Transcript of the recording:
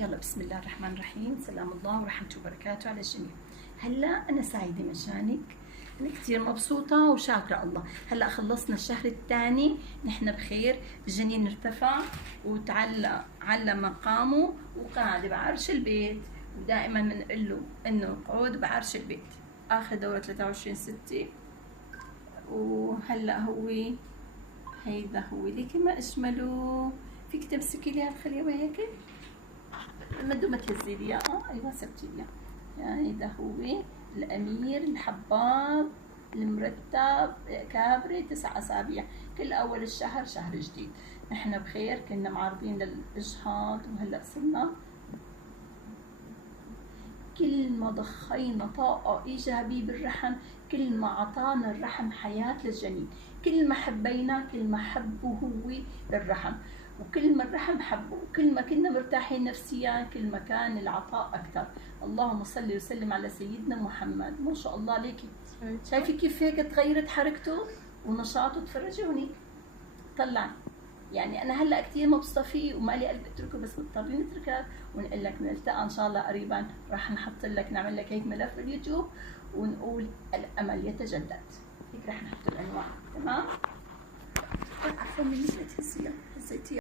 يلا بسم الله الرحمن الرحيم. سلام الله ورحمته وبركاته على الجميع. هلا انا سعيده مشانك، انا كثير مبسوطه وشاكره الله. هلا خلصنا الشهر الثاني، نحن بخير، الجنين ارتفع على مقامه وقاعد بعرش البيت، ودائما بنقول له انه قعود بعرش البيت. اخر دوره 23/6، وهلا هيدا هو ليكي ما اجمله. فيك تمسكي لي هالخليوه هيك مدو ما تهزي لي ايوه سبتي لي. هيدا هو الامير الحباب المرتب كابري 9 اسابيع، كل اول الشهر شهر جديد. نحن بخير، كنا معرضين للاجهاض وهلا صرنا كل ما ضخينا طاقة إيجابية بالرحم، كل ما عطانا الرحم حياة للجنين، كل ما حبينا كل ما حبه هو للرحم، وكل ما الرحم حبه وكل ما كنا مرتاحين نفسيا كل ما كان العطاء أكثر. اللهم صل وسلم على سيدنا محمد. ما شاء الله عليكي، شايفي كيف هيك تغيرت حركته ونشاطه؟ تفرجي هونيك طلعي. يعني انا هلا كثير مبسوطه فيه وما لي قلب اتركه، بس مضطرين نتركك ونقول لك نلتقى ان شاء الله قريبا. راح نحط لك، نعمل لك هيك ملف باليوتيوب ونقول الامل يتجدد، هيك راح نحط العنوان. تمام؟ عفوا مني، هزيتي